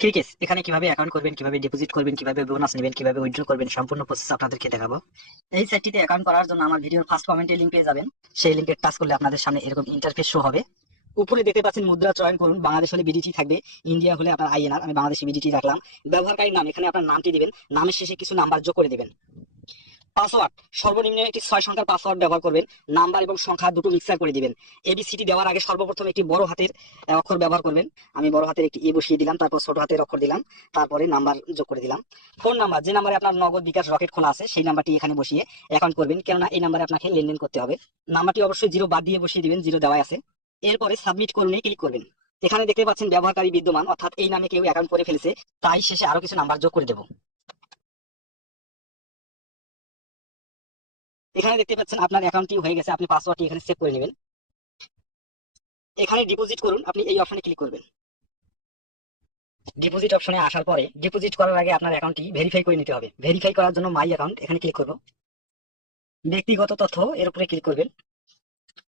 ঠিক আছে, এখানে কিভাবে অ্যাকাউন্ট করবেন, কিভাবে ডিপোজিট করবেন, কিভাবে বোনাস নেবেন, কিভাবে উইথড্র করবেন, সম্পূর্ণ প্রসেস আপনাদেরকে দেখাবো। এই সাইটটিতে অ্যাকাউন্ট করার জন্য আমার ভিডিওর ফার্স্ট কমেন্টে লিংক পেয়ে যাবেন। সেই লিংকে টাচ করলে আপনাদের সামনে এরকম ইন্টারফেস শো হবে। উপরে দেখতে পাচ্ছেন মুদ্রা চয়ন করুন, বাংলাদেশ হলে বিডিটি থাকবে, ইন্ডিয়া হলে আপনার আইএনআর। আমি বাংলাদেশি বিডিটি রাখলাম। ব্যবহারকারীর নাম, এখানে আপনার নামটি দিবেন, নামের শেষে কিছু নাম্বার যোগ করে দিবেন। পাসওয়ার্ড, সর্বনিম্ন একটি 6 সংখ্যার পাসওয়ার্ড ব্যবহার করবেন। নাম্বার এবং সংখ্যা দুটো মিক্সার করে দিবেন। এবিসিডি দেওয়ার আগে সর্বপ্রথম একটি বড় হাতের অক্ষর ব্যবহার করবেন। আমি বড় হাতের একটি বসিয়ে দিলাম, তারপর ছোট হাতের অক্ষর দিলাম, তারপরে নাম্বার যোগ করে দিলাম। ফোন নাম্বার, যে নাম্বারে আপনার নগদ বিকাশ রকেট খোলা আছে সেই নাম্বারটি এখানে বসিয়ে অ্যাকাউন্ট করবেন, কেননা এই নাম্বারে আপনাকে লেনদেন করতে হবে। নাম্বারটি অবশ্যই জিরো বাদ দিয়ে বসিয়ে দিবেন, জিরো দেওয়া আছে। এরপরে সাবমিট করুন ক্লিক করবেন। এখানে দেখতে পাচ্ছেন ব্যবহারকারী বিদ্যমান, অর্থাৎ এই নামে কেউ অ্যাকাউন্ট করে ফেলেছে, তাই শেষে আরো কিছু নাম্বার যোগ করে দেবো। এখানে দেখতে পাচ্ছেন আপনার অ্যাকাউন্টটি হয়ে গেছে, আপনি পাসওয়ার্ডটি এখানে সেভ করে নেবেন। এখানে ডিপোজিট করুন, আপনি এই অপশনে ক্লিক করবেন। ডিপোজিট অপশনে আসার পরে ডিপোজিট করার আগে আপনার অ্যাকাউন্টটি ভেরিফাই করে নিতে হবে। ভেরিফাই করার জন্য মাই অ্যাকাউন্ট এখানে ক্লিক করব। ব্যক্তিগত তথ্য এর উপরে ক্লিক করবেন।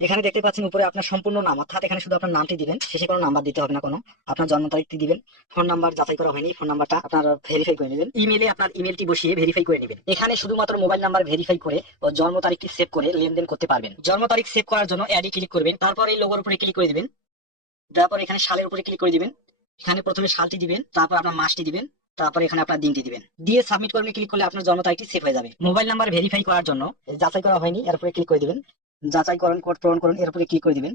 এখানে দেখতে পাচ্ছেন উপরে আপনার সম্পূর্ণ নাম, অর্থাৎ এখানে শুধু আপনার নামটি দিবেন, শেষে কোনো নাম্বার দিতে হবে না কোনো। আপনার জন্ম তারিখটি দিবেন। ফোন নাম্বার যাচাই করা হয়নি, ফোন নাম্বারটা আপনার ভেরিফাই করে নেবেন। ইমেলে আপনার ইমেলটি বসিয়ে ভেরিফাই করে নেবেন। এখানে শুধুমাত্র মোবাইল নাম্বার ভেরিফাই করে ও জন্ম তারিখটি সেভ করে লেনদেন করতে পারবেন। জন্ম তারিখ সেভ করার জন্য অ্যাডে ক্লিক করবেন, তারপর এই লোগোর উপরে ক্লিক করে দিবেন। তারপর এখানে সালের উপরে ক্লিক করে দিবেন। এখানে প্রথমে সালটি দিবেন, তারপর আপনার মাসটি দিবেন, তারপর এখানে আপনার দিনটি দিবেন। দিয়ে সাবমিট করলে ক্লিক করলে আপনার জন্ম তারিখটি সেভ হয়ে যাবে। মোবাইল নাম্বার ভেরিফাই করার জন্য যাচাই করা হয়নি এর উপরে ক্লিক করে দিবেন। যাচাইকরণ কোড পূরণ করুন এর উপরে ক্লিক করে দিবেন।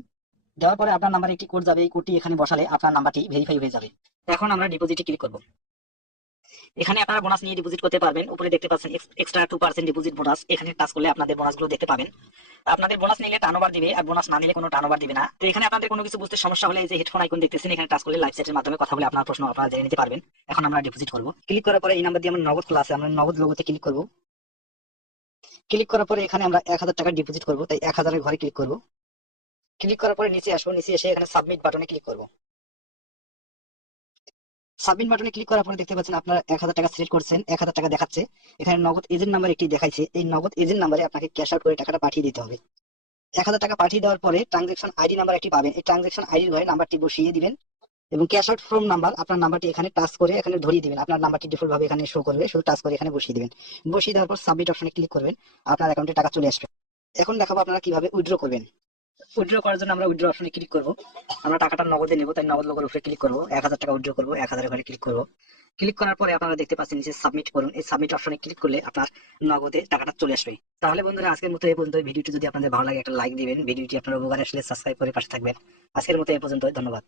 দেওয়ার পরে আপনার নাম্বারে একটি কোড যাবে, এই কোডটি এখানে বসালে আপনার নাম্বারটি ভেরিফাই হয়ে যাবে। এখন আমরা ডিপোজিটে ক্লিক করব। এখানে আপনারা বোনাস নিয়ে ডিপোজিট করতে পারবেন। উপরে দেখতে পাচ্ছেন এক্সট্রা 2% ডিপোজিট বোনাস, এখানে টাচ করলে আপনাদের বোনাসগুলো দেখতে পাবেন। আপনাদের বোনাস নিলে টার্নওভার দিবে, আর বোনাস না নিলে কোনো টার্নওভার দিবে না। তো এখানে আপনাদের কোনো কিছু বুঝতে সমস্যা হলে এই যে হেডফোন আইকন দেখতেছেন, এখানে টাচ করলে লাইভ চ্যাটের মাধ্যমে কথা বলে আপনার প্রশ্ন আপনারা জেনে নিতে পারবেন। এখন আমরা ডিপোজিট করব। ক্লিক করার পরে এই নাম্বার দিয়ে আমার নগদ খোলা আছে, আমরা নগদ লোগোতে ক্লিক করব। ক্লিক করার পরে এখানে আমরা 1000 টাকা ডিপোজিট করব, তাই 1000 এর ঘরে ক্লিক করব। ক্লিক করার পরে নিচে আসবো, নিচে এসে এখানে সাবমিট বাটনে ক্লিক করব। সাবমিট বাটনে ক্লিক করার পরে দেখতে পাচ্ছেন আপনার 1000 টাকা সিলেক্ট করছেন, 1000 টাকা দেখাচ্ছে। এখানে নগদ এজেন্ট নাম্বার একটি দেখাইছে, এই নগদ এজেন্ট নাম্বারে আপনাকে ক্যাশ আউট করে টাকাটা পাঠিয়ে দিতে হবে। 1000 টাকা পাঠিয়ে দেওয়ার পরে ট্রানজেকশন আইডি নাম্বার একটি পাবেন, এই ট্রানজেকশন আইডির ঘরে নাম্বারটি বসিয়ে দিবেন এবং ক্যাশ আউট ফ্রম নাম্বার আপনার নাম্বারটি এখানে টাচ করে এখানে ধরিয়ে দিবেন। আপনার নাম্বারটি ডিফল্ট ভাবে এখানে শো করবে, শুধু টাচ করে এখানে বসিয়ে দিবেন। বসিয়ে দেওয়ার পর সাবমিট অপশনে ক্লিক করবেন, আপনার অ্যাকাউন্টে টাকা চলে আসবে। এখন দেখাবো আপনারা কিভাবে উইথড্র করবেন। উইথড্র করার জন্য আমরা উইথড্র অপশনে ক্লিক করব। আমরা টাকাটা নগদে নেব, তাই নগদ লোগোর উপরে ক্লিক করব। 1000 টাকা উইথড্র করবো, 1000 ঘরে ক্লিক করব। ক্লিক করার পরে আপনারা দেখতে পাচ্ছেন নিচে সাবমিট করুন, এই সাবমিট অপশনে ক্লিক করলে আপনার নগদে টাকাটা চলে আসবে। তাহলে বন্ধুরা আজকের মতো এই পর্যন্ত। ভিডিওটি যদি আপনাদের ভালো লাগে একটা লাইক দিবেন, ভিডিওটি আপনার উপকারে আসলে সাবস্ক্রাইব করে পাশে থাকবেন। আজকের মতো এই পর্যন্ত, ধন্যবাদ।